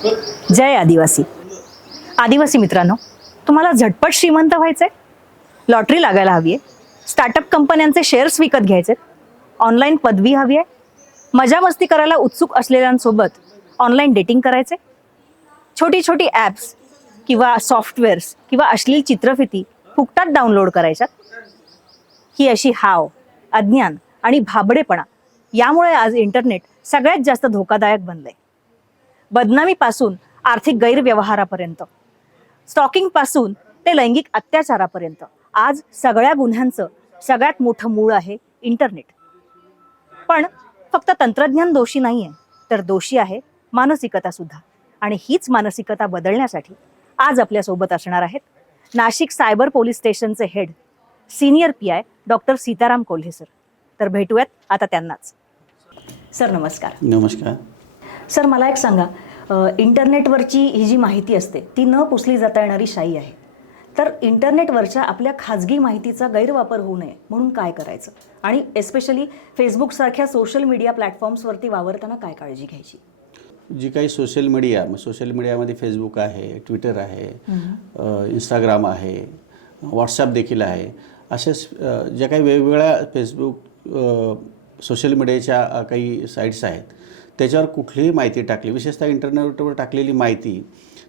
जय आदिवासी. आदिवासी मित्रांनो तुम्हाला झटपट श्रीमंत व्हायचंय? लॉटरी लागायला हवी आहे स्टार्टअप कंपन्यांचे शेअर्स विकत घ्यायचे. ऑनलाईन पदवी हवी आहे मजा मस्ती करायला उत्सुक असलेल्यांसोबत ऑनलाईन डेटिंग करायचे. छोटी छोटी ॲप्स किंवा सॉफ्टवेअर्स किंवा अश्लील चित्रफिती फुकटात डाउनलोड करायच्यात. ही अशी हाव अज्ञान आणि भाबडेपणा यामुळे आज इंटरनेट सगळ्यात जास्त धोकादायक बनलंय. बदनामीपासून आर्थिक गैरव्यवहारापर्यंत. स्टॉकिंगपासून ते लैंगिक अत्याचारापर्यंत. आज सगळ्या गुन्ह्यांचं सगळ्यात मोठं मूळ आहे इंटरनेट. पण फक्त तंत्रज्ञान दोषी नाही आहे तर दोषी आहे मानसिकता सुद्धा. आणि हीच मानसिकता बदलण्यासाठी आज आपल्यासोबत असणार आहेत नाशिक सायबर पोलीस स्टेशनचे head senior P I doctor Sitaram Kolhe sir. तर भेटूयात आता त्यांनाच. सर नमस्कार. नमस्कार. सर मला एक सांगा. इंटरनेटवरची ही जी माहिती असते ती न पुसली जाता येणारी शाई आहे. तर इंटरनेटवरच्या आपल्या खाजगी माहितीचा गैरवापर होऊ नये म्हणून काय करायचं? आणि एस्पेशली फेसबुकसारख्या सोशल मीडिया प्लॅटफॉर्म्सवरती वावरताना काय काळजी घ्यायची? जी काही सोशल मीडिया सोशल मीडियामध्ये फेसबुक आहे ट्विटर आहे इंस्टाग्राम आहे व्हॉट्सॲप देखील आहे. असे अ, ज्या काही वेगवेगळ्या फेसबुक सोशल मीडियाच्या काही साईट्स आहेत त्याच्यावर कुठलीही माहिती टाकली विशेषतः इंटरनेटवर टाकलेली माहिती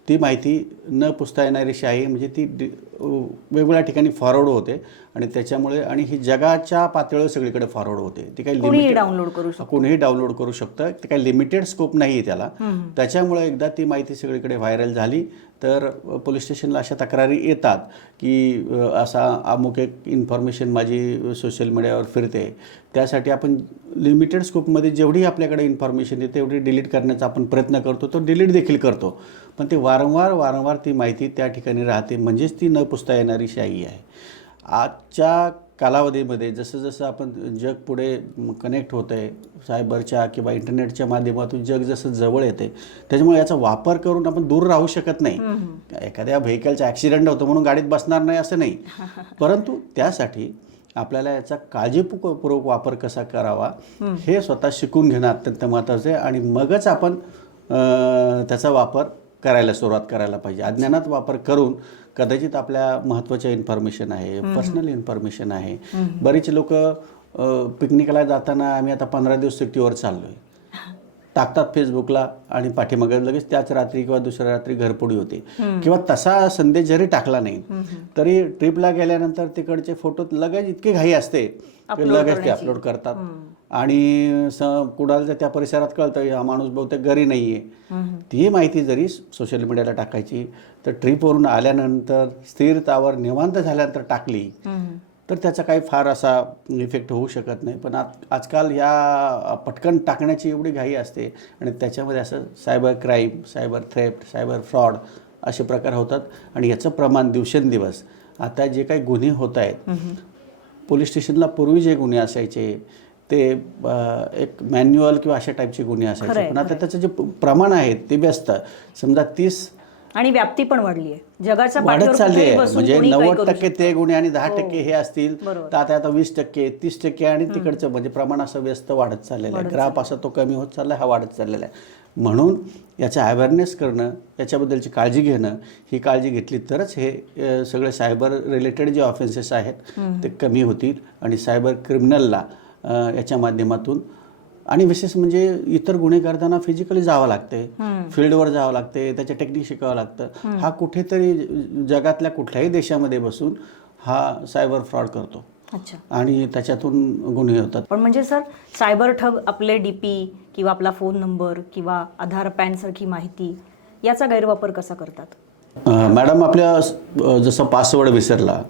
ती माहिती न पुसता येणारी शाही म्हणजे ती वेगवेगळ्या ठिकाणी फॉरवर्ड होते आणि त्याच्यामुळे आणि ही जगाच्या पातळीवर सगळीकडे फॉरवर्ड होते. ती काही limited- डाउनलोड करू शकतो. कोणीही डाउनलोड करू शकतं. ते काही लिमिटेड स्कोप नाही आहे त्याला त्याच्यामुळे एकदा ती माहिती सगळीकडे व्हायरल झाली तर पोलीस स्टेशनला अशा तक्रारी येतात की असा अमुक एक इन्फॉर्मेशन माझी सोशल मीडियावर फिरते. त्यासाठी आपण लिमिटेड स्कोपमध्ये जेवढी आपल्याकडे इन्फॉर्मेशन येते तेवढी डिलीट करण्याचा आपण प्रयत्न करतो. तो डिलीट देखील करतो. पण ते वारंवार वारंवार ती माहिती त्या ठिकाणी राहते. म्हणजेच ती न पुसता येणारी शाई आहे. आजच्या कालावधीमध्ये जसं जसं आपण जग पुढे कनेक्ट होतं आहे सायबरच्या किंवा इंटरनेटच्या माध्यमातून जग जसं जवळ येते त्याच्यामुळे याचा वापर करून आपण दूर राहू शकत नाही. एखाद्या व्हेकलचा ॲक्सिडेंट होतो म्हणून गाडीत बसणार नाही असं नाही. परंतु त्यासाठी आपल्याला याचा काळजीपूर्वक वापर कसा करावा हे स्वतः शिकून घेणं अत्यंत महत्त्वाचं आहे. आणि मगच आपण त्याचा वापर करायला सुरुवात करायला पाहिजे. अज्ञानात वापर करून कदाचित आपल्या महत्त्वाच्या इन्फॉर्मेशन आहे पर्सनल इन्फॉर्मेशन आहे. बरेच लोक पिकनिकला जाताना आम्ही आता पंधरा दिवस सुट्टीवर चाललो आहे टाकतात फेसबुकला आणि पाठीमागे लगेच त्याच रात्री किंवा दुसऱ्या रात्री घरपोडी होते. किंवा तसा संदेश जरी टाकला नाही तरी ट्रिपला गेल्यानंतर तिकडचे फोटो लगेच इतके घाई असते की लगेच ते अपलोड करतात. आणि स कुणाला त्या परिसरात कळतं हा माणूस बहुतेक घरी नाही आहे ती माहिती जरी सोशल मीडियाला टाकायची तर ट्रिपवरून आल्यानंतर स्थिरतावर निवांत झाल्यानंतर टाकली तर त्याचा काही फार असा इफेक्ट होऊ शकत नाही. पण आज आजकाल या पटकन टाकण्याची एवढी घाई असते आणि त्याच्यामध्ये असं cyber crime cyber theft cyber fraud असे प्रकार होतात आणि याचं प्रमाण दिवसेंदिवस. आता जे काही गुन्हे होत आहेत पोलीस स्टेशनला पूर्वी जे गुन्हे असायचे ते एक मॅन्युअल किंवा अशा टाईपचे गुन्हे असायचे. पण आता त्याचं जे प्रमाण आहे ते व्यस्त. समजा तीस आणि व्याप्ती पण वाढली आहे. जगाच्या वाढत चालली आहे. म्हणजे नव्वद टक्के. ते गुन्हे आणि दहा टक्के हे असतील. तर आता आता वीस टक्के तीस टक्के आणि तिकडचं म्हणजे प्रमाण असं व्यस्त वाढत चाललेलं आहे. ग्राफ असा तो कमी होत चालला हा वाढत चाललेला आहे. म्हणून याचा अवेअरनेस करणं याच्याबद्दलची काळजी घेणं ही काळजी घेतली तरच हे सगळे सायबर रिलेटेड जे ऑफेन्सेस आहेत ते कमी होतील. आणि सायबर क्रिमिनलला याच्या माध्यमातून. आणि विशेष म्हणजे इतर गुन्हे करताना फिजिकली जावं लागते फील्डवर जावं लागते त्याचे टेक्निक शिकावं लागतं. हा कुठेतरी जगातल्या कुठल्याही देशामध्ये बसून हा सायबर फ्रॉड करतो. अच्छा. आणि त्याच्यातून गुन्हे होतात. पण म्हणजे सर सायबर ठग आपले डीपी किंवा आपला फोन नंबर किंवा आधार पॅन सारखी माहिती याचा गैरवापर कसा करतात? मॅडम आपल्या जसं पासवर्ड विसरला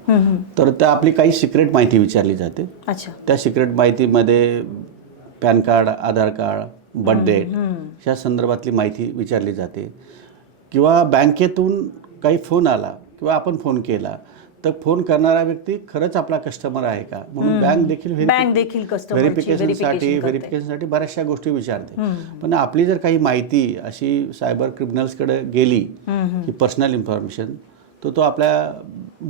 तर त्या आपली काही सिक्रेट माहिती विचारली जाते. अच्छा. त्या सिक्रेट माहितीमध्ये PAN card Aadhaar card birth date ह्या संदर्भातली माहिती विचारली जाते. किंवा बँकेतून काही फोन आला किंवा आपण फोन केला तर फोन करणारा व्यक्ती खरंच आपला कस्टमर आहे का? म्हणून बँक देखील बँक देखील ची व्हेरिफिकेशनसाठी. व्हेरिफिकेशनसाठी बऱ्याचशा गोष्टी विचारते. पण आपली जर काही माहिती अशी सायबर क्रिमिनल्सकडे गेली ही पर्सनल इन्फॉर्मेशन तर तो आपल्या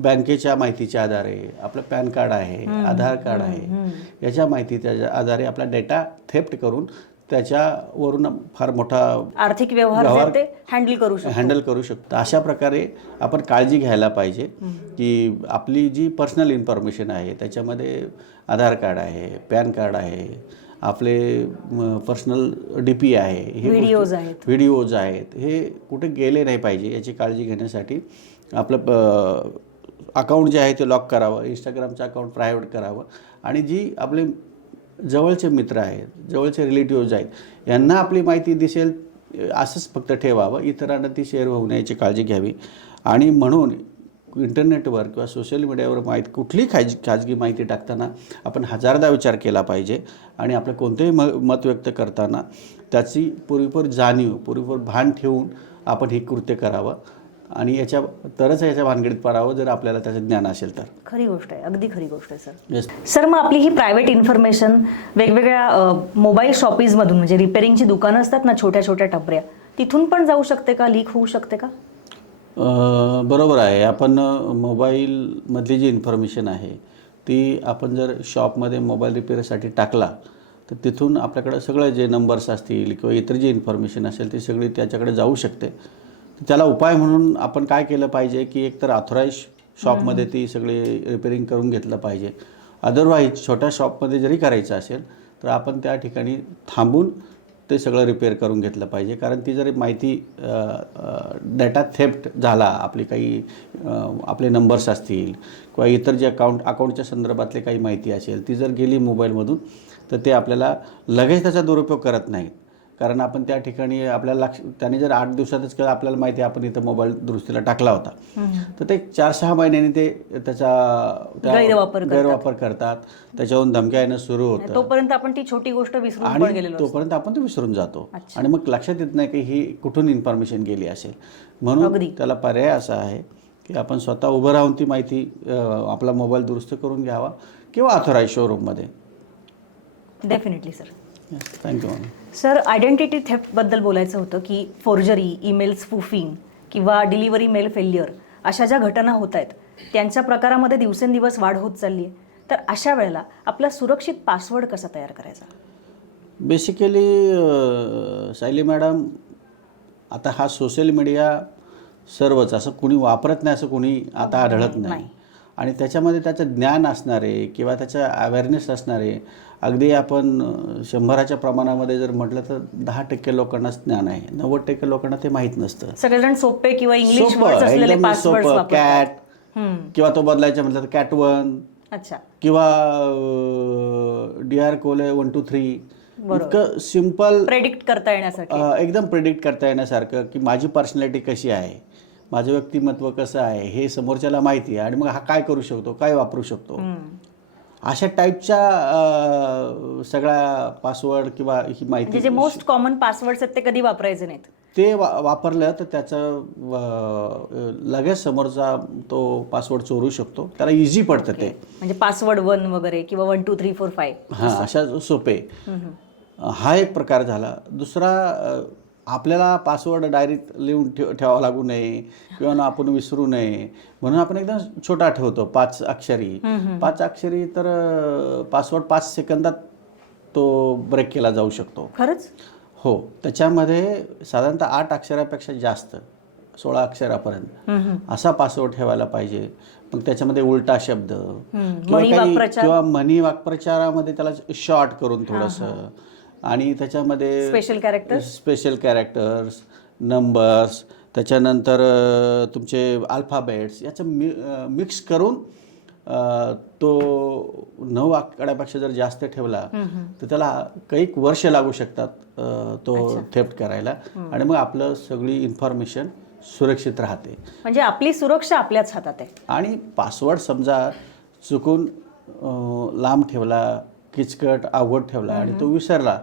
बँकेच्या माहितीच्या आधारे आपलं पॅन कार्ड आहे आधार कार्ड आहे याच्या माहितीच्या आधारे आपला डेटा थेफ्ट करून त्याच्यावरून फार मोठा आर्थिक व्यवहार ते हँडल करू शकतो. हँडल करू शकतो. अशा प्रकारे आपण काळजी घ्यायला पाहिजे की आपली जी पर्सनल इन्फॉर्मेशन आहे त्याच्यामध्ये आधार कार्ड आहे पॅन कार्ड आहे आपले पर्सनल डी पी आहे हे गोष्टी- आहेत. व्हिडिओज आहेत हे कुठे गेले नाही पाहिजे याची काळजी घेण्यासाठी आपलं अकाउंट जे आहे ते लॉक करावं इंस्टाग्रामचं अकाउंट प्रायव्हेट करावं आणि जी आपले जवळचे मित्र आहेत जवळचे रिलेटिव्हज आहेत यांना आपली माहिती दिसेल असंच फक्त ठेवावं इतरांना ती शेअर होऊ नये याची काळजी घ्यावी. आणि म्हणून इंटरनेटवर किंवा सोशल मीडियावर माहिती कुठलीही खाज खाजगी माहिती टाकताना आपण हजारदा विचार केला पाहिजे आणि आपलं कोणतंही म मत व्यक्त करताना त्याची पुरेपूर जाणीव पुरेपूर भान ठेवून आपण हे कृत्य करावं. आणि याच्या तरच याच्या भानगडीत पडावं जर आपल्याला त्याचं ज्ञान असेल तर. खरी गोष्ट आहे अगदी खरी गोष्ट आहे सर. येस सर मग आपली ही प्रायव्हेट इन्फॉर्मेशन वेगवेगळ्या मोबाईल शॉपीजमधून म्हणजे रिपेअरिंगची दुकानं असतात ना छोट्या छोट्या टपऱ्या तिथून पण जाऊ शकते का? लीक होऊ शकते का? अ, बरोबर आहे. आपण अ, मोबाईलमधली जी इन्फॉर्मेशन आहे ती आपण जर शॉपमध्ये मोबाईल रिपेअरसाठी टाकला तर तिथून आपल्याकडं सगळं जे नंबर्स असतील किंवा इतर जी इन्फॉर्मेशन असेल ती सगळी त्याच्याकडे जाऊ शकते. त्याला उपाय म्हणून आपण काय केलं पाहिजे की एकतर ऑथोराईज शॉपमध्ये ती सगळी रिपेअरिंग करून घेतलं पाहिजे. अदरवाईज छोट्या शॉपमध्ये जरी करायचं असेल तर आपण त्या ठिकाणी थांबून ते सगळं रिपेअर करून घेतलं पाहिजे. कारण ती जर माहिती डेटा थेफ्ट झाला आपली काही आपले नंबर्स असतील किंवा इतर जे अकाउंट अकाउंटच्या संदर्भातली काही माहिती असेल ती जर गेली मोबाईलमधून तर ते आपल्याला लगेच त्याचा दुरुपयोग करत नाहीत. कारण आपण त्या ठिकाणी आपल्याला लक्ष त्याने जर आठ दिवसातच केलं आपल्याला माहिती आहे आपण इथं मोबाईल दुरुस्तीला टाकला होता तर ते चार सहा महिन्यांनी ते त्याचा त्या- गैरवापर करतात. गैरवापर करतात त्याच्याहून धमक्या येणं सुरू होतं तोपर्यंत आपण ती छोटी गोष्ट विसरून आणि. तोपर्यंत आपण ते विसरून जातो. आणि मग लक्षात येत नाही की ही कुठून इन्फॉर्मेशन गेली असेल म्हणून. त्याला पर्याय असा आहे की आपण स्वतः उभं राहून ती माहिती आपला मोबाईल दुरुस्त करून घ्यावा किंवा ऑथोराईज शोरूममध्ये definitely sir thank you sir identity थेफ्टबद्दल बोलायचं होतं की फोर्जरी ईमेल स्पूफिंग किंवा डिलिव्हरी मेल फेल्युअर अशा ज्या घटना होत आहेत त्यांच्या प्रकारामध्ये दिवसेंदिवस वाढ होत चालली आहे तर अशा वेळेला आपला सुरक्षित पासवर्ड कसा तयार करायचा? बेसिकली सायली मॅडम आता हा सोशल मीडिया सर्वच असं कुणी वापरत नाही असं कुणी आता आढळत नाही. आणि त्याच्यामध्ये त्याचं ज्ञान असणारे किंवा त्याचं अवेअरनेस असणारे अगदी आपण शंभराच्या प्रमाणामध्ये जर म्हटलं तर दहा टक्के लोकांनाच ज्ञान आहे. नव्वद टक्के लोकांना ते माहीत नसतं. सगळेजण सोपे किंवा इंग्लिश सोपं, सोपं. कॅट किंवा तो बदलायचा म्हटलं तर कॅट वन अच्छा. किंवा D R Kolhe one two three इतकं सिंपल प्रेडिक्ट करता येण्यासाठी अ, एकदम प्रिडिक्ट करता येण्यासारखं की माझी पर्सनॅलिटी कशी आहे. माझं व्यक्तिमत्व कसं आहे हे समोरच्याला माहिती आहे आणि मग हा काय करू शकतो काय वापरू शकतो. अशा टाईपच्या सगळ्या पासवर्ड किंवा ही म्हणजे माहिती जे मोस्ट कॉमन पासवर्ड्स आहेत ते कधी वापरायचे नाहीत? ते वा वापरलं तर त्याचं लगेच समोरचा तो पासवर्ड चोरू शकतो. त्याला इझी पडतं ते. म्हणजे पासवर्ड वन वगैरे किंवा one two three four five हां अशा सोपे. हा एक प्रकार झाला. दुसरा आपल्याला पासवर्ड डायरीत लिहून ठेव ठेवावा लागू नये किंवा ना आपण विसरू नये. म्हणून आपण एकदम छोटा ठेवतो पाच अक्षरी. पाच अक्षरी तर पासवर्ड पाच सेकंदात तो ब्रेक केला जाऊ शकतो. खरंच? हो. त्याच्यामध्ये साधारणतः आठ अक्षरापेक्षा जास्त सोळा अक्षरापर्यंत असा पासवर्ड ठेवायला पाहिजे. मग त्याच्यामध्ये उलटा शब्द किंवा काही? किंवा मनी वाक्प्रचारामध्ये त्याला शॉर्ट करून थोडंसं. आणि त्याच्यामध्ये special character special characters numbers त्याच्यानंतर तुमचे अल्फाबेट्स याचं मि मिक्स करून तो नऊ आकड्यापेक्षा जर जास्त ठेवला तर त्याला काही वर्ष लागू शकतात तो थेफ्ट करायला. आणि मग आपलं सगळी इन्फॉर्मेशन सुरक्षित राहते. म्हणजे आपली सुरक्षा आपल्याच हातात आहे. आणि पासवर्ड समजा चुकून लांब ठेवला किचकट अवघड ठेवला आणि तो विसरला.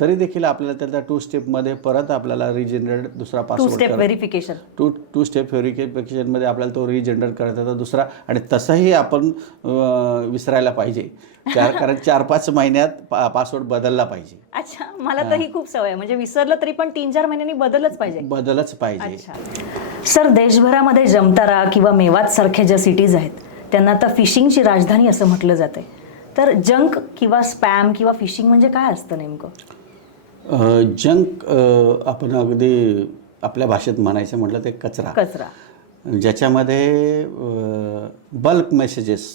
तरी देखील आपल्याला त्याच्या टू स्टेपमध्ये परत आपल्याला रिजनरेट दुसरा two password step verification two two step व्हेरिफिकेशनमध्ये आपल्याला तो रिजनरेट करता येतो दुसरा आणि तसंही आपण विसरायला पाहिजे. चार कारण चार पाच महिन्यात पा पासवर्ड बदलला पाहिजे. अच्छा मला तर ही. खूप सवय म्हणजे विसरलं तरी पण तीन चार महिन्यांनी बदलच पाहिजे. बदलच पाहिजे. सर देशभरामध्ये जमतारा किंवा मेवात सारख्या ज्या सिटीज आहेत त्यांना आता फिशिंगची राजधानी असं म्हटलं जाते तर जंक किंवा स्पॅम किंवा फिशिंग म्हणजे काय असतं नेमकं? जंक आपण अगदी आपल्या भाषेत म्हणायचं म्हटलं ते कचरा. कचरा. ज्याच्यामध्ये बल्क मेसेजेस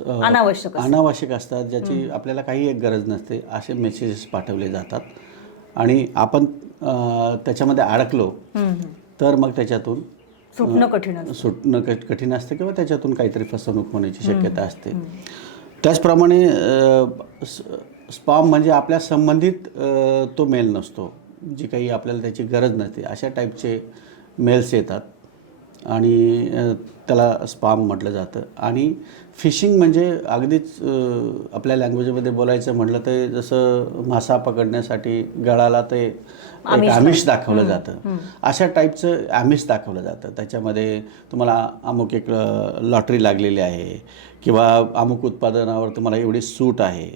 अनावश्यक. अनावश्यक असतात ज्याची आपल्याला काही एक गरज नसते असे मेसेजेस पाठवले जातात. आणि आपण त्याच्यामध्ये अडकलो. तर मग त्याच्यातून सुटणं कठीण. सुटणं कठीण असतं किंवा त्याच्यातून काहीतरी फसवणूक होण्याची शक्यता असते. त्याचप्रमाणे स्पॉम म्हणजे आपल्या संबंधित तो मेल नसतो जी काही आपल्याला त्याची गरज नसते अशा टाईपचे मेल्स येतात. आणि त्याला स्पाम म्हटलं जातं. आणि फिशिंग म्हणजे अगदीच आपल्या लँग्वेजमध्ये बोलायचं म्हटलं तर जसं मासा पकडण्यासाठी गळाला ते एक आमिष दाखवलं जातं. अशा टाईपचं आमिष दाखवलं जातं. त्याच्यामध्ये तुम्हाला अमुक एक लॉटरी लागलेली आहे. किंवा अमुक उत्पादनावर तुम्हाला एवढी सूट आहे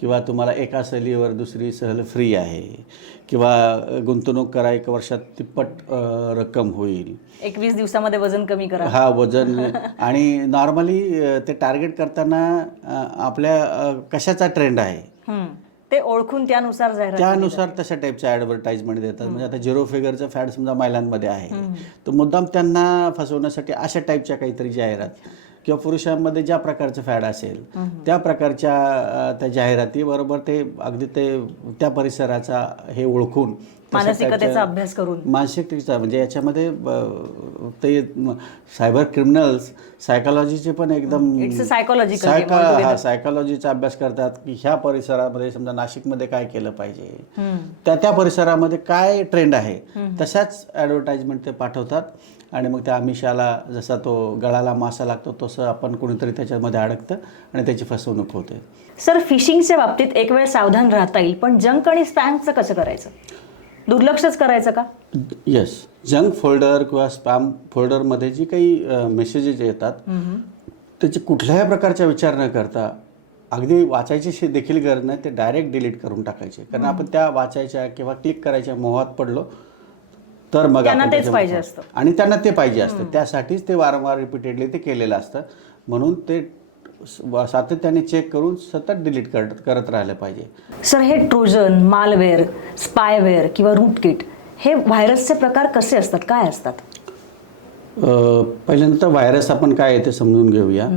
किंवा तुम्हाला एका सहलीवर दुसरी सहल फ्री आहे किंवा गुंतवणूक करा एक वर्षात तिप्पट रक्कम होईल. एकवीस दिवसामध्ये वजन कमी करा. हा वजन. आणि नॉर्मली ते टार्गेट करताना आपल्या कशाचा ट्रेंड आहे. ते ओळखून त्यानुसार जाहिरात त्यानुसार तशा टाईपच्या ॲडव्हर्टाईजमेंट देतात. म्हणजे आता झिरो फिगरचं फॅड समजा महिलांमध्ये आहे. तर मुद्दाम त्यांना फसवण्यासाठी अशा टाईपच्या काहीतरी जाहिरात किंवा पुरुषांमध्ये ज्या प्रकारचं फॅड असेल त्या प्रकारच्या त्या जाहिराती बरोबर ते अगदी ते त्या परिसराचा हे ओळखून मानसिकतेचा अभ्यास करून. मानसिकतेचा म्हणजे याच्यामध्ये ते सायबर क्रिमिनल्स सायकोलॉजीचे पण एकदम It's a psychological Sayaka game altogether. हा सायकोलॉजीचा अभ्यास करतात की ह्या परिसरामध्ये समजा नाशिकमध्ये काय केलं पाहिजे. त्या त्या परिसरामध्ये काय ट्रेंड आहे? तशाच ॲडव्हर्टाईजमेंट ते पाठवतात. आणि मग त्या आमिषाला जसा तो गळाला मासा लागतो तसं आपण कोणीतरी त्याच्यामध्ये अडकतं आणि त्याची फसवणूक होते. सर फिशिंगच्या बाबतीत एक वेळ सावधान राहता येईल पण जंक आणि स्पॅमचं कसं करायचं? दुर्लक्षच करायचं का? येस जंक फोल्डर किंवा स्पॅम फोल्डरमध्ये जी काही मेसेजेस येतात त्याची कुठल्याही प्रकारचा विचार न करता अगदी वाचायची देखील गरज नाही ते डायरेक्ट डिलीट करून टाकायचे. कारण आपण त्या वाचायच्या किंवा क्लिक करायच्या मोहात पडलो तर मग तेच पाहिजे असतं. आणि त्यांना ते पाहिजे असतं. त्यासाठीच ते वारंवार रिपीटेडली ते केलेलं असतं. म्हणून ते सातत्याने चेक करून सतत डिलीट करत करत राहिलं पाहिजे. सर हे ट्रोजन मालवेअर स्पायवेअर किंवा रूट किट हे व्हायरसचे प्रकार कसे असतात? काय असतात? पहिल्यांदा व्हायरस आपण काय आहे ते समजून घेऊया.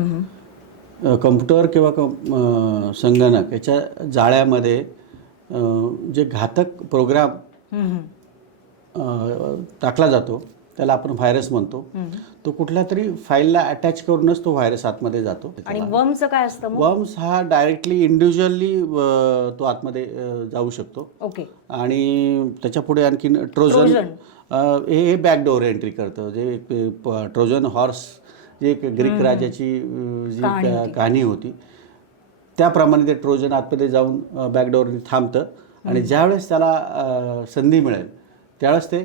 कम्प्युटर किंवा कं- अ, संगणक याच्या जाळ्यामध्ये जे घातक प्रोग्राम टाकला जातो त्याला आपण व्हायरस म्हणतो. तो कुठल्या तरी फाईलला अटॅच करूनच तो व्हायरस आतमध्ये जातो. आणि वर्मचं काय असतं वर्म्स हा डायरेक्टली इंडिव्हिज्युअली तो आतमध्ये जाऊ शकतो. ओके. आणि त्याच्या पुढे आणखीन ट्रोजन हे बॅकडोअर एंट्री करतं. जे ट्रोजन हॉर्स जे एक ग्रीक राजाची जी कहाणी होती. त्याप्रमाणे ते ट्रोजन आतमध्ये जाऊन बॅकडोअरने थांबतं. आणि ज्यावेळेस त्याला संधी मिळेल त्यावेळेस ते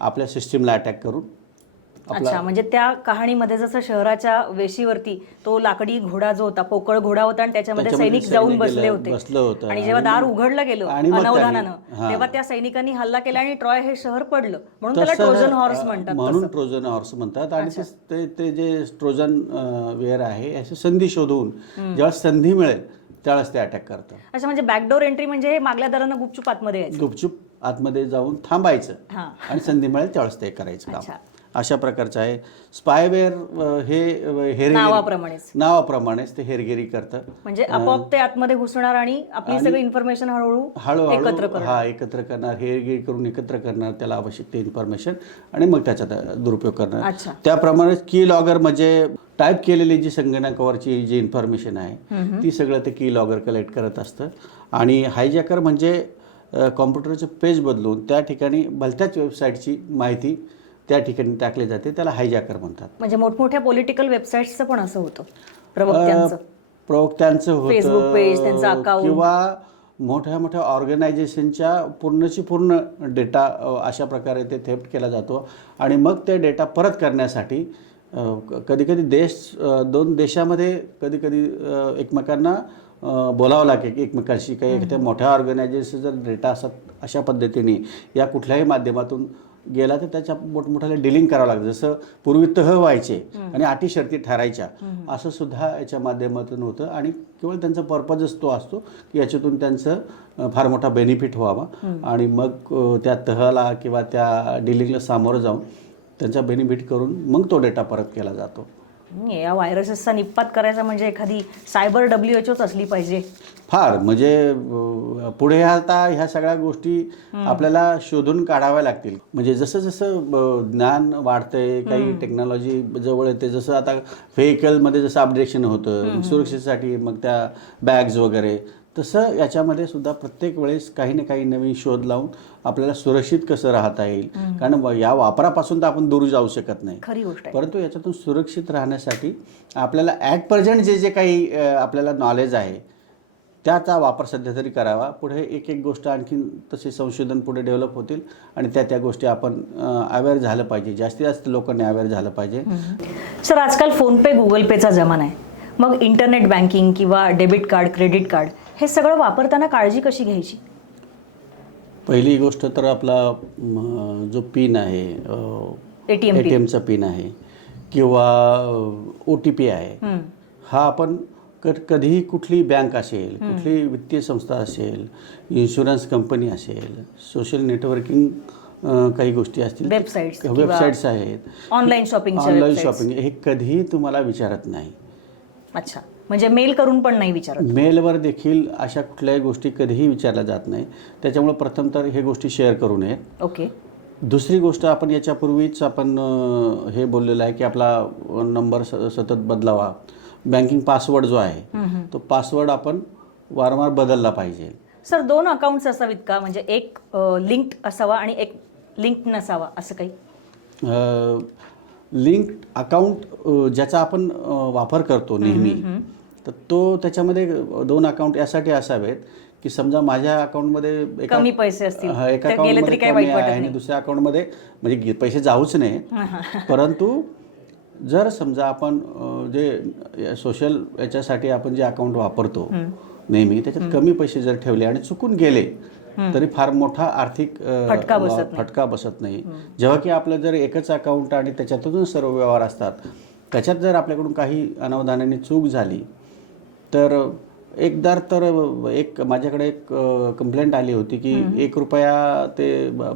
आपल्या सिस्टीमला अटॅक करून अच्छा म्हणजे त्या कहाणीमध्ये जसं शहराच्या वेशीवरती तो लाकडी घोडा जो होता पोकळ घोडा होता आणि त्याच्यामध्ये सैनिक जाऊन बसले होते. आणि जेव्हा दार उघडलं गेलं अनवधानानं. तेव्हा त्या सैनिकांनी हल्ला केला आणि ट्रॉय हे शहर पडलं. म्हणून त्याला ट्रोजन हॉर्स म्हणतात म्हणून ट्रोजन हॉर्स म्हणतात. आणि ते- ते जे ट्रोजन वेअर आहे अशी संधी शोधून जेव्हा संधी मिळेल त्यावेळेस ते अटॅक करतं. अच्छा म्हणजे बॅकडोर एंट्री म्हणजे हे मागल्या दारानं गुपचूप आतमध्ये गुपचूप आतमध्ये जाऊन थांबायचं हां. आणि संधी मिळेल त्यावेळेस ते करायचं अच्छा. काम अशा प्रकारचं आहे. स्पायवेअर हे हेरगिरी नावाप्रमाणेच. नावाप्रमाणेच ते हेरगिरी करतं. म्हणजे आपोआप ते आतमध्ये घुसणार आणि आपली सगळी इन्फॉर्मेशन हळूहळू एकत्र हळूहळू करणार. हा एकत्र करणार हेरगिरी करून एकत्र करणार त्याला आवश्यक ते इन्फॉर्मेशन आणि मग त्याचा त्या- दुरुपयोग करणार. अच्छा. त्याप्रमाणे की लॉगर म्हणजे टाईप केलेली जी संगणकावरची जी इन्फॉर्मेशन आहे ती सगळं ते की लॉगर कलेक्ट करत असतं. आणि हायजॅकर म्हणजे कॉम्प्युटरचं पेज बदलून त्या ठिकाणी भलत्याच वेबसाईटची माहिती त्या ठिकाणी टाकली जाते त्याला हायजॅकर म्हणतात. म्हणजे मोठमोठ्या पॉलिटिकल वेबसाईट्सचं पण असं होतं प्रवक्त्यांचं. होतं त्यांचं. किंवा मोठ्या मोठ्या ऑर्गनायझेशनच्या पूर्णची पूर्ण डेटा अशा प्रकारे ते थेफ्ट केला जातो. आणि मग ते डेटा परत करण्यासाठी कधी कधी देश दोन देशामध्ये कधी कधी एकमेकांना बोलावं लागेल एकमेकांशी काही एखाद्या मोठ्या ऑर्गनायझेशन जर डेटा असत अशा पद्धतीने या कुठल्याही माध्यमातून गेला तर त्याच्या मोठमोठ्याला डिलिंग करावं लागतं. जसं पूर्वी तह व्हायचे आणि अटी शर्ती ठरायच्या असं सुद्धा याच्या माध्यमातून होतं आणि केवळ त्यांचा पर्पजच तो असतो की याच्यातून त्यांचं फार मोठा बेनिफिट व्हावा. आणि मग त्या तहला किंवा त्या डिलिंगला सामोरं जाऊन त्यांचा बेनिफिट करून मग तो डेटा परत केला जातो. या व्हायरसेसचा निपात करायचा म्हणजे एखादी सायबर डब्ल्यू एच ओच असली पाहिजे. फार म्हणजे अ, पुढे आता ह्या सगळ्या गोष्टी आपल्याला शोधून काढाव्या लागतील. म्हणजे जसं जसं अ, ज्ञान वाढतंय काही टेक्नॉलॉजी जवळ येते जसं आता व्हेकलमध्ये जसं अपडेशन होतं सुरक्षेसाठी मग त्या बॅग्स वगैरे तसं याच्यामध्ये सुद्धा प्रत्येक वेळेस काही ना काही नवीन शोध लावून आपल्याला सुरक्षित कसं राहता येईल. कारण या वापरापासून तर आपण दूर जाऊ शकत नाही. खरी गोष्ट परंतु याच्यातून सुरक्षित राहण्यासाठी आपल्याला ॲट प्रेझेंट जे जे काही आपल्याला नॉलेज आहे त्याचा वापर सध्या तरी करावा. पुढे एक एक गोष्ट आणखीन तसे संशोधन पुढे डेव्हलप होतील आणि त्या त्या गोष्टी आपण अवेअर झालं पाहिजे. जास्तीत जास्त लोकांनी अवेअर झालं पाहिजे. सर आजकाल फोनपे गुगल पेचा जमाना आहे. मग इंटरनेट बँकिंग किंवा डेबिट कार्ड क्रेडिट कार्ड हे सगळं वापरताना काळजी कशी घ्यायची? पहिली गोष्ट तर आपला जो पिन आहे ATM ए टी एमचा पिन. आहे किंवा ओ टी पी आहे. हा आपण कधीही कुठली बँक असेल कुठली वित्तीय संस्था असेल इन्शुरन्स कंपनी असेल सोशल नेटवर्किंग काही गोष्टी असतील वेबसाईट्स आहेत. ऑनलाईन शॉपिंगच्या ऑनलाईन. शॉपिंग हे कधीही तुम्हाला विचारत नाही. अच्छा. म्हणजे मेल करून पण नाही विचारत. मेलवर देखील अशा कुठल्याही गोष्टी कधीही विचारल्या जात नाही. त्याच्यामुळे प्रथम तर हे गोष्टी शेअर करू नयेत. ओके. दुसरी गोष्ट आपण याच्यापूर्वीच आपण अ, हे बोललेलं आहे की आपला नंबर स सतत बदलावा. बँकिंग पासवर्ड जो आहे तो पासवर्ड आपण वारंवार बदलला पाहिजे. सर दोन अकाउंट्स असावीत का? म्हणजे एक लिंक्ड असावा आणि एक लिंक नसावा असं काही? लिंक अकाउंट ज्याचा आपण अ, वापर करतो नेहमी. तर तो त्याच्यामध्ये दोन अकाउंट यासाठी असावेत की समजा माझ्या अकाउंटमध्ये एका कमी पैसे असतील. हा, एका तर गेले तरी अकाउंटमध्ये काही कमी वाईट वाटत आहे आणि नाही. दुसऱ्या अकाउंटमध्ये म्हणजे गे- पैसे जाऊच नाही परंतु जर समजा आपण अ, जे सोशल याच्यासाठी आपण जे अकाउंट वापरतो नेहमी त्याच्यात कमी पैसे जर ठेवले आणि चुकून गेले तरी फार मोठा आर्थिक अ, फटका बसत नाही. फटका बसत नाही. जेव्हा की आपलं जर एकच अकाउंट आणि त्याच्यातून सर्व व्यवहार असतात त्याच्यात जर आपल्याकडून काही अनावधानाने चूक झाली तर एकदा तर एक माझ्याकडे एक कंप्लेंट आली होती की एक रुपया ते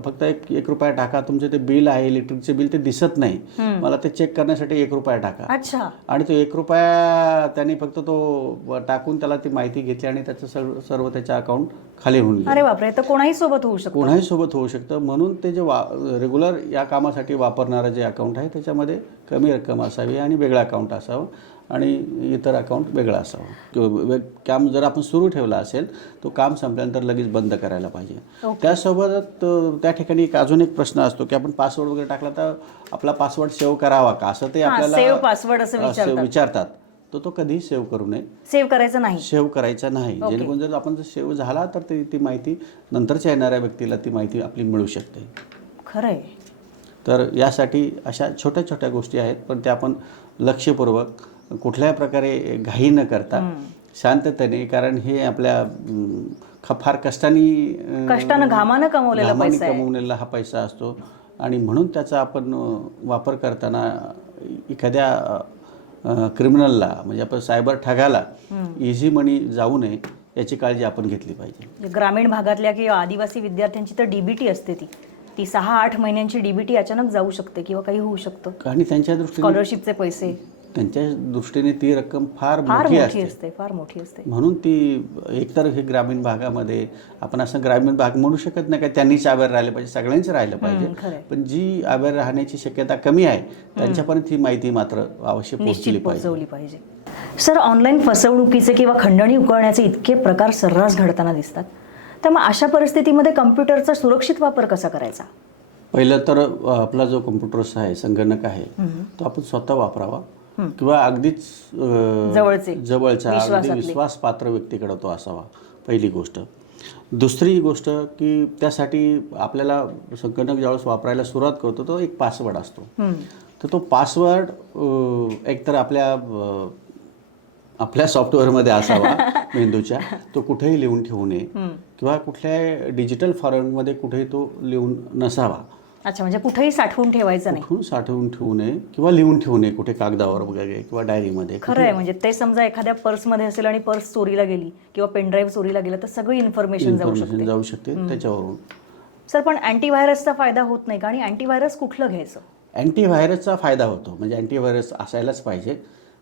फक्त एक एक रुपया टाका तुमचे ते बिल आहे इलेक्ट्रिकचे बिल ते दिसत नाही. मला ते चेक करण्यासाठी एक रुपया टाका. अच्छा. आणि तो एक रुपया त्यांनी फक्त तो टाकून त्याला ती माहिती घेतली आणि त्याचं सर्व सर्व त्याच्या अकाउंट खाली होऊन गेलं. अरे बापरे तर कोणाही सोबत होऊ शकतो. कोणाही सोबत होऊ शकतं. म्हणून ते जे वा रेग्युलर या कामासाठी वापरणारं जे अकाउंट आहे त्याच्यामध्ये कमी रक्कम असावी आणि वेगळं अकाउंट असावं. आणि इतर अकाउंट वेगळं असावं. किंवा काम जर आपण सुरू ठेवला असेल तो काम संपल्यानंतर लगेच बंद करायला पाहिजे. त्यासोबत त्या ठिकाणी एक अजून एक प्रश्न असतो की आपण पासवर्ड वगैरे टाकला तर आपला पासवर्ड सेव्ह करावा का? असं ते आपल्याला password असं विचारतात. तर तो कधीही सेव्ह करू नये. सेव्ह करायचं नाही. सेव्ह करायचा नाही. जेणेकरून जर आपण जर सेव्ह झाला तर ती ती माहिती नंतरच्या येणाऱ्या व्यक्तीला ती माहिती आपली मिळू शकते. खरंय. तर यासाठी अशा छोट्या छोट्या गोष्टी आहेत पण त्या आपण लक्षपूर्वक कुठल्याही प्रकारे घाई न करता शांततेने कारण हे आपल्या फार कष्टाने कष्टानं घामानं कमवलेला पैसा कमवलेला हा पैसा असतो. आणि म्हणून त्याचा आपण वापर करताना एखाद्या क्रिमिनलला म्हणजे आपण सायबर ठगाला इझी मनी जाऊ नये याची काळजी आपण घेतली पाहिजे. म्हणजे ग्रामीण भागातल्या किंवा आदिवासी विद्यार्थ्यांची तर डीबीटी असते ती. ती सहा आठ महिन्यांची डीबीटी अचानक जाऊ शकते किंवा काही होऊ शकतं. आणि त्यांच्या दृष्टीने स्कॉलरशिपचे पैसे. त्यांच्या दृष्टीने ती रक्कम फार फार मोठी मोठी असते. असते फार मोठी असते. म्हणून ती एकतर हे ग्रामीण भागामध्ये आपण असं ग्रामीण भाग म्हणू शकत नाही का त्यांनीच अवेअर राहिले पाहिजे सगळ्यांच राहिलं खरंय. पाहिजे. पण जी अवेअर राहण्याची शक्यता कमी आहे त्यांच्यापर्यंत ही माहिती मात्र अवश्य पोहोचली निश्चित पाहिजे. पोहोचवली पाहिजे. सर ऑनलाईन फसवणुकीचे किंवा खंडणी उकळण्याचे इतके प्रकार सर्रास घडताना दिसतात. तर मग अशा परिस्थितीमध्ये कम्प्युटरचा सुरक्षित वापर कसा करायचा? पहिलं तर आपला जो कम्प्युटर्स आहे संगणक आहे तो आपण स्वतः वापरावा. किंवा अगदीच जवळचे, जवळचा अगदी विश्वासातले. विश्वासपात्र व्यक्तीकडे तो असावा पहिली गोष्ट. दुसरी गोष्ट की त्यासाठी आपल्याला संगणक ज्यावेळेस वापरायला सुरुवात करतो तो एक पासवर्ड असतो. तर तो पासवर्ड एकतर आपल्या आपल्या सॉफ्टवेअरमध्ये असावा मेंदूच्या तो कुठेही लिहून ठेवू नये. किंवा कुठल्या डिजिटल फॉर्मॅटमध्ये कुठेही तो लिहून नसावा. अच्छा म्हणजे कुठेही साठवून ठेवायचं नाही. कुठून साठवून ठेवू नये किंवा लिहून ठेवू नये कुठे कागदावर वगैरे किंवा डायरीमध्ये खरं आहे म्हणजे ते समजा एखाद्या पर्समध्ये असेल आणि पर्स चोरीला गेली किंवा पेनड्राईव्ह चोरीला गेला तर सगळी इन्फॉर्मेशन जाऊ इन्फॉर्मेशन शकते जाऊ शकते त्याच्यावरून. सर पण अँटीव्हायरसचा फायदा होत नाही का? आणि अँटीव्हायरस कुठलं घ्यायचं? अँटीव्हायरसचा फायदा होतो. म्हणजे अँटीव्हायरस असायलाच पाहिजे.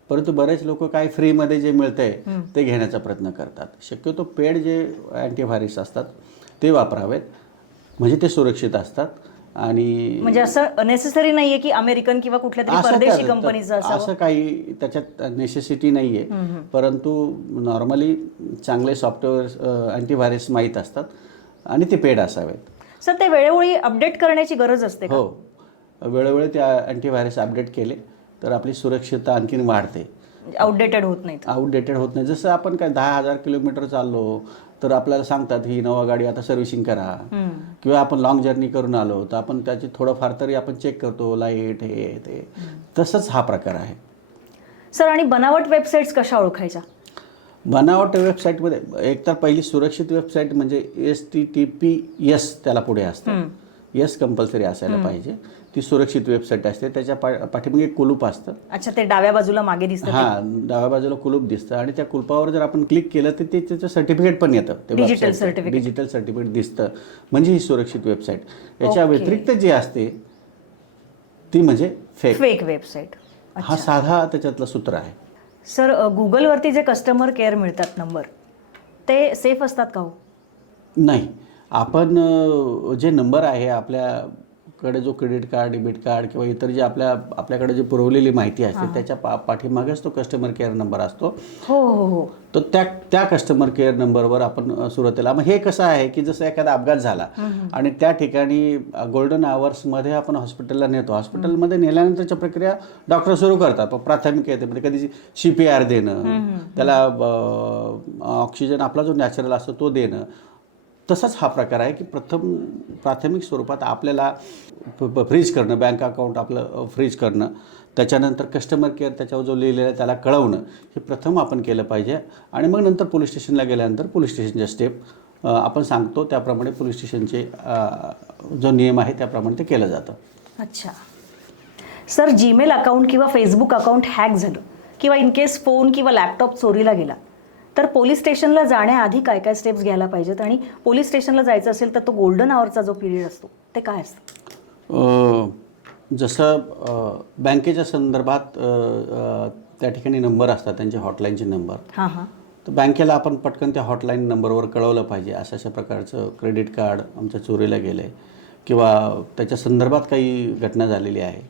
परंतु बरेच लोक काय फ्रीमध्ये जे मिळतंय ते घेण्याचा प्रयत्न करतात. शक्यतो पेड जे अँटीव्हायरस असतात ते वापरावेत. म्हणजे ते सुरक्षित असतात. आणि म्हणजे असं नेसेसरी नाहीये की अमेरिकन किंवा कुठल्या तरी असं परदेशी कंपनीचं असं काही त्याच्यात नेसेसिटी नाही आहे परंतु नॉर्मली चांगले सॉफ्टवेअर अँटीव्हायरस माहीत असतात आणि ते पेड असावेत. सर ते वेळोवेळी अपडेट करण्याची गरज असते का? हो. वेळोवेळी ते अँटीव्हायरस अपडेट केले तर आपली सुरक्षितता आणखीन वाढते. आउटडेटेड होत नाहीत. आउटडेटेड होत नाही. जसं आपण काय दहा हजार किलोमीटर चाललो तर आपल्याला सांगतात ही नवा गाडी आता सर्व्हिसिंग करा. किंवा आपण लॉंग जर्नी करून आलो तर आपण त्याची थोडंफार तरी आपण चेक करतो लाइट हे ते. तसंच हा प्रकार आहे. सर आणि बनावट वेबसाईट्स कशा ओळखायच्या? बनावट वेबसाईटमध्ये एकतर पहिली सुरक्षित वेबसाईट म्हणजे S T T P S त्याला पुढे असतं. एस कंपल्सरी असायला पाहिजे. ती सुरक्षित वेबसाईट असते. त्याच्या पा पाठीमागे एक कुलूप असतं. अच्छा ते डाव्या बाजूला मागे दिसतं हा डाव्या बाजूला कुलूप दिसतं आणि त्या कुलपावर जर आपण क्लिक केलं तर ते त्याचं सर्टिफिकेट पण येतं. ते चं. certificate. डिजिटल सर्टिफिकेट दिसतं. म्हणजे ही सुरक्षित वेबसाईट. याच्या. व्यतिरिक्त जी असते ती म्हणजे फेक फेक वेबसाईट हा साधा त्याच्यातलं सूत्र आहे. सर गुगलवरती जे कस्टमर केअर मिळतात नंबर ते सेफ असतात का हो? नाही. आपण जे नंबर आहे आपल्याकडे जो क्रेडिट कार्ड डेबिट कार्ड किंवा इतर जे आपल्या आपल्याकडे जी पुरवलेली माहिती असते त्याच्या पा पाठीमागेच तो कस्टमर केअर नंबर असतो. हो हो हो. तर त्या त्या कस्टमर केअर नंबरवर आपण सुरुवातीला मग हे कसं आहे की जसं एखादा अपघात झाला आणि त्या ठिकाणी गोल्डन आवर्समध्ये आपण हॉस्पिटलला नेतो. हॉस्पिटलमध्ये नेल्यानंतरच्या प्रक्रिया डॉक्टर सुरू करतात. प्राथमिक येते म्हणजे कधी सी पी आर देणं त्याला ऑक्सिजन आपला जो नॅचरल असतो तो देणं. तसाच हा प्रकार आहे की प्रथम प्राथमिक स्वरूपात आपल्याला फ्रीज करणं बँक अकाउंट आपलं फ्रीज करणं त्याच्यानंतर कस्टमर केअर त्याच्यावर जो लिहिलेला आहे त्याला कळवणं हे प्रथम आपण केलं पाहिजे. आणि मग नंतर पोलीस स्टेशनला गेल्यानंतर पोलीस स्टेशनच्या स्टेप आपण सांगतो त्याप्रमाणे पोलीस स्टेशनचे जो नियम आहे त्याप्रमाणे ते केलं जातं. अच्छा. सर जीमेल अकाउंट किंवा फेसबुक अकाउंट हॅक झालं किंवा इन केस फोन किंवा लॅपटॉप चोरीला गेला तर पोलीस स्टेशनला जाण्याआधी काय काय स्टेप्स घ्यायला पाहिजेत? आणि पोलीस स्टेशनला जायचं असेल तर तो गोल्डन आवरचा जो पिरियड असतो ते काय असतं? जसं बँकेच्या संदर्भात त्या ठिकाणी नंबर असतात त्यांचे हॉटलाईनचे नंबर हां हां. तर बँकेला आपण पटकन त्या हॉटलाईन नंबरवर कळवलं पाहिजे. अशा अशा प्रकारचं क्रेडिट कार्ड आमचं चोरीला गेलं आहे किंवा त्याच्या संदर्भात काही घटना झालेली आहे.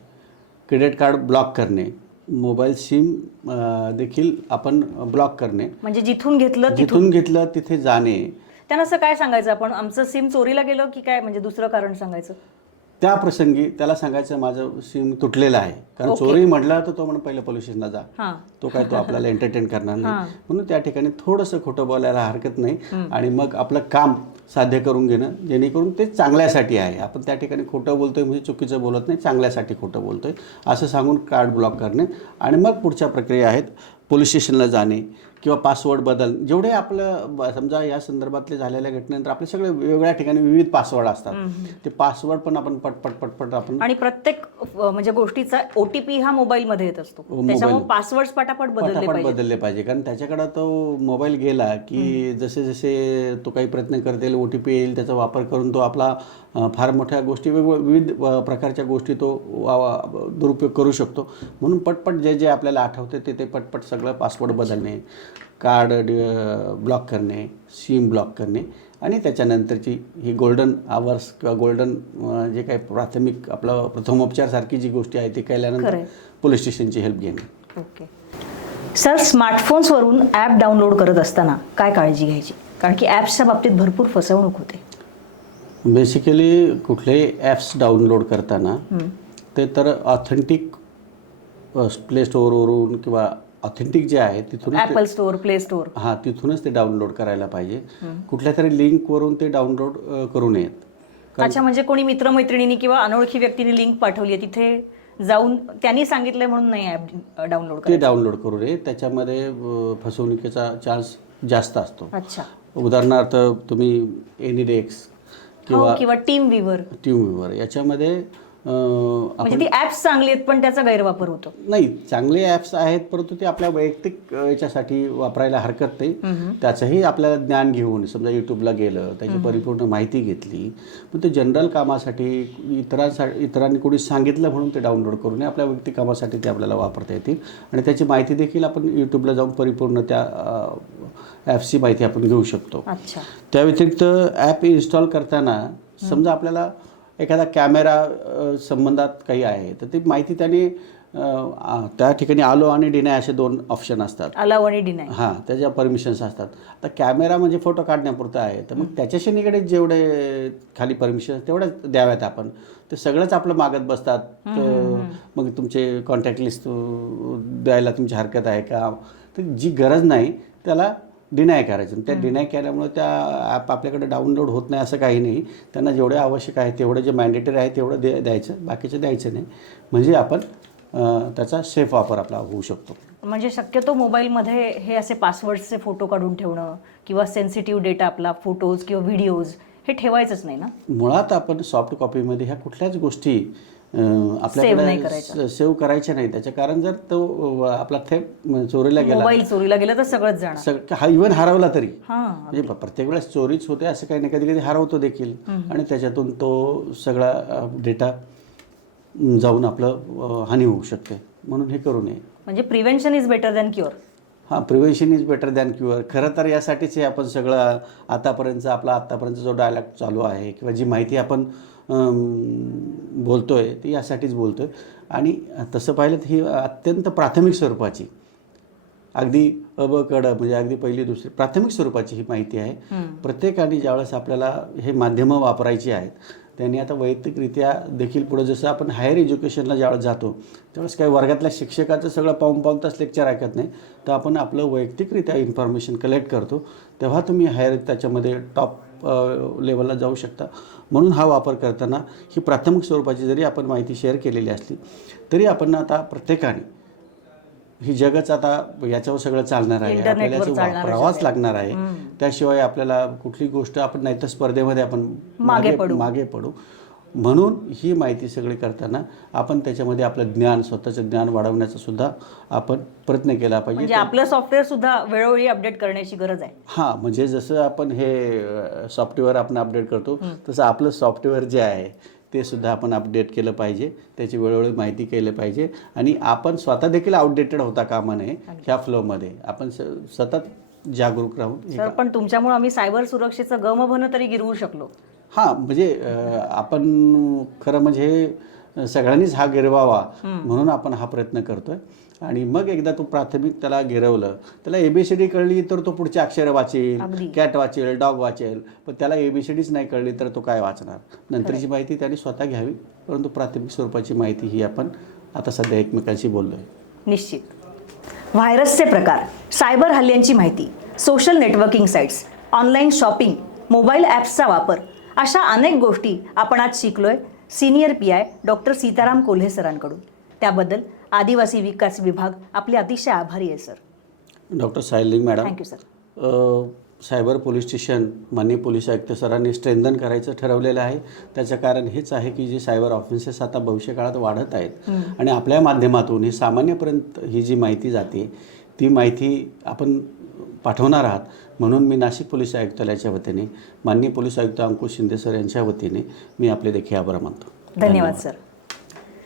क्रेडिट कार्ड ब्लॉक करणे मोबाईल सिम देखील आपण ब्लॉक करणे. म्हणजे जिथून घेतलं तिथून. जिथून घेतलं तिथे जाणे. त्यांना असं काय सांगायचं आपण? आमचं सिम चोरीला गेलं की काय? म्हणजे दुसरं कारण सांगायचं. त्या प्रसंगी त्याला सांगायचं माझं सिम तुटलेलं आहे. कारण चोरी म्हटलं तर तो म्हणून पहिलं पोलीस स्टेशनला जा. हां. तो काय तो आपल्याला एंटरटेन करणार नाही. म्हणून त्या ठिकाणी थोडंसं खोटं बोलायला हरकत नाही. आणि मग आपलं काम साध्य करून घेणं जेणेकरून ते चांगल्यासाठी आहे. आपण त्या ठिकाणी खोटं बोलतो आहे म्हणजे चुकीचं बोलत नाही चांगल्यासाठी खोटं बोलतो आहे असं सांगून कार्ड ब्लॉक करणे. आणि मग पुढच्या प्रक्रिया आहेत पोलीस स्टेशनला जाणे किंवा पासवर्ड बदल. जेवढे आपलं समजा या संदर्भातले झालेल्या घटनेनंतर आपले सगळे वेगवेगळ्या ठिकाणी विविध पासवर्ड असतात. ते पासवर्ड पण आपण पटपट पटपट आपण आणि प्रत्येक म्हणजे गोष्टीचा ओटीपी हा मोबाईलमध्ये येत असतो. मोबाईल. त्याच्यामुळे पासवर्ड पटापट बदलले पटापट पाहिजे बदलले पाहिजे कारण त्याच्याकडे तो मोबाईल गेला की जसे जसे तो काही प्रयत्न करतील ओ टी पी येईल त्याचा वापर करून तो आपला फार मोठ्या गोष्टी विविध प्रकारच्या गोष्टी तो दुरुपयोग करू शकतो. म्हणून पटपट जे जे आपल्याला आठवते ते ते पटपट सगळं पासवर्ड बदलणे. कार्ड ब्लॉक करणे सिम ब्लॉक करणे आणि त्याच्यानंतरची ही गोल्डन आवर्स किंवा गोल्डन जे काही प्राथमिक आपलं प्रथमोपचारसारखी जी गोष्टी आहे ते केल्यानंतर. पोलीस स्टेशनची हेल्प घेणे. ओके. सर स्मार्टफोन्सवरून ॲप डाउनलोड करत असताना काय काळजी घ्यायची? कारण की ॲप्सच्या बाबतीत भरपूर फसवणूक होते. बेसिकली कुठलेही ॲप्स डाउनलोड करताना ते तर ऑथेंटिक प्ले स्टोअरवरून किंवा ऑथेंटिक जे आहे तिथूनच ते- ॲपल स्टोअर प्ले स्टोअर हां तिथूनच ते डाउनलोड करायला पाहिजे. कुठल्या तरी लिंकवरून ते डाउनलोड करू नयेत. अच्छा म्हणजे कोणी मित्रमैत्रिणींनी किंवा अनोळखी व्यक्तीने लिंक पाठवली आहे तिथे जाऊन त्यांनी सांगितलंय म्हणून नाही ॲप डाउनलोड ते डाउनलोड करू नये. त्याच्यामध्ये फसवणुकीचा चान्स जास्त असतो. अच्छा. उदाहरणार्थ तुम्ही एनिडेक्स हो किंवा टीम विवर टीम व्ह्यूवर याच्यामध्ये म्हणजे ती ऍप्स चांगली आहेत पण त्याचा गैरवापर होतो. नाही चांगले ॲप्स आहेत परंतु ते आपल्या वैयक्तिक याच्यासाठी वापरायला हरकत नाही. त्याचंही आपल्याला ज्ञान घेऊन समजा यूट्यूबला गेलं त्याची परिपूर्ण माहिती घेतली पण ते जनरल कामासाठी इतरांसाठी इतरांनी कोणी सांगितलं म्हणून ते डाउनलोड करू नये आपल्या वैयक्तिक कामासाठी ते आपल्याला वापरता येतील. आणि त्याची माहिती देखील आपण यूट्यूबला जाऊन परिपूर्ण त्या ॲप्सची माहिती आपण घेऊ शकतो. त्या व्यतिरिक्त ॲप इन्स्टॉल करताना समजा आपल्याला एखादा कॅमेरा संबंधात काही आहे तर ती माहिती त्याने त्या ठिकाणी आलो आणि डिनाय असे दोन ऑप्शन असतात. अलाव आणि डिनाय हां त्याच्या परमिशन्स असतात. आता कॅमेरा म्हणजे फोटो काढण्यापुरता आहे तर मग त्याच्याशी निगडीत जेवढे खाली परमिशन तेवढ्याच द्याव्यात आपण. ते सगळंच आपलं मागत बसतात. मग तुमचे कॉन्टॅक्ट लिस्ट द्यायला तुमची हरकत आहे का? तर जी गरज नाही त्याला डिनाय करायचं. त्या डिनाय केल्यामुळे त्या ॲप आपल्याकडे डाउनलोड होत नाही असं काही नाही. त्यांना जेवढे आवश्यक आहे तेवढं जे मॅन्डेटरी आहे तेवढं दे द्यायचं. बाकीचं द्यायचं नाही. म्हणजे आपण त्याचा सेफ वापर आपला होऊ शकतो. म्हणजे शक्यतो मोबाईलमध्ये हे असे पासवर्डचे फोटो काढून ठेवणं किंवा सेन्सिटिव्ह डेटा आपला फोटोज किंवा व्हिडिओज हे ठेवायचंच नाही ना? मुळात आपण सॉफ्ट कॉपीमध्ये ह्या कुठल्याच गोष्टी आपल्याकडे करायच्या. सेव्ह करायच्या नाही. त्याचं कारण जर तो आपला थेट म, चोरीला गेला. मोबाईल चोरीला गेला तर सगळंच जाणार. हा इव्हन हरवला तरी. हा. म्हणजे प्रत्येक वेळेस चोरीच होते असं काही नाही. कधी कधी हरवतो देखील. आणि त्याच्यातून तो सगळा डेटा जाऊन आपलं हानी होऊ शकते. म्हणून हे करू नये. म्हणजे prevention is better than cure हां prevention is better than cure खरं तर यासाठीच हे आपण सगळं आतापर्यंतचा आपला आत्तापर्यंत जो डायलॉग चालू आहे किंवा जी माहिती आपण बोलतो आहे ती यासाठीच बोलतो आहे आणि तसं पाहिलं तर ही अत्यंत प्राथमिक स्वरूपाची अगदी अब कड म्हणजे अगदी पहिली दुसरी प्राथमिक स्वरूपाची ही माहिती आहे. प्रत्येकाने ज्यावेळेस आपल्याला हे माध्यमं वापरायची आहेत त्यांनी आता वैयक्तिकरित्या देखील पुढं जसं आपण हायर एज्युकेशनला ज्यावेळेस जातो त्यावेळेस काही वर्गातल्या शिक्षकाचं सगळं पाऊन पाऊन तास लेक्चर ऐकत नाही तर आपण आपलं वैयक्तिकरित्या इन्फॉर्मेशन कलेक्ट करतो. तेव्हा तुम्ही हायर त्याच्यामध्ये टॉप लेवलला जाऊ शकता. म्हणून हा वापर करताना ही प्राथमिक स्वरूपाची जरी आपण माहिती शेअर केलेली असली तरी आपण आता प्रत्येकाने ही जगच आता याच्यावर सगळं चालणार आहे. आपल्याला याचं चालणारं वापरावाच जग लागणार आहे. त्याशिवाय आपल्याला कुठली गोष्ट आपण नाही तर स्पर्धेमध्ये आपण मागे पडू. मागे पडू. म्हणून ही माहिती सगळी करताना आपण त्याच्यामध्ये आपलं ज्ञान स्वतःचं ज्ञान वाढवण्याचा सुद्धा आपण प्रयत्न केला पाहिजे. म्हणजे आपलं सॉफ्टवेअर सुद्धा वेळोवेळी अपडेट करण्याची गरज आहे. हां म्हणजे जसं आपण हे सॉफ्टवेअर आपण अपडेट करतो तसं आपलं सॉफ्टवेअर जे आहे ते सुद्धा आपण अपडेट केलं पाहिजे. त्याची वेळोवेळी माहिती केलं पाहिजे. आणि आपण स्वतः देखील आउटडेटेड होता कामा नये ह्या फ्लोमध्ये आपण सतत जागरूक राहून सर पण तुमच्यामुळे आम्ही सायबर सुरक्षेचं गमभन तरी गिरवू शकलो. हां म्हणजे आपण खरं म्हणजे सगळ्यांनीच हा गिरवावा म्हणून आपण हा प्रयत्न करतोय. आणि मग एकदा तो प्राथमिक त्याला गिरवलं त्याला एबीसीडी कळली तर तो पुढचे अक्षर. वाचेल कॅट वाचेल डॉग वाचेल पण त्याला एबीसीडीच नाही कळली तर तो काय वाचणार? नंतरची माहिती त्याने स्वतः घ्यावी परंतु प्राथमिक स्वरूपाची माहिती ही आपण आता सध्या एकमेकांशी बोललोय. निश्चित. व्हायरसचे प्रकार सायबर हल्ल्यांची माहिती social networking sites online shopping mobile ॲप्सचा वापर अशा अनेक गोष्टी आपण आज शिकलोय senior P I doctor Sitaram Kolhe सरांकडून. त्याबद्दल आदिवासी विकास विभाग आपले अतिशय आभारी आहे sir. Doctor सायलिंग madam thank you sir cyber police station माननीय पोलीस आयुक्त सरांनी स्ट्रेंथन करायचं ठरवलेलं आहे. त्याचं कारण हेच आहे की जे सायबर ऑफिसेस आता भविष्यकाळात वाढत आहेत. आणि आपल्या माध्यमातून ही सामान्यपर्यंत ही जी माहिती जाते ती माहिती आपण पाठवणार आहात. म्हणून मी नाशिक पोलीस आयुक्तालयाच्या वतीने माननीय पोलीस आयुक्त अंकुश शिंदे सर यांच्या वतीने मी आपले देखील आभार मानतो. धन्यवाद. सर.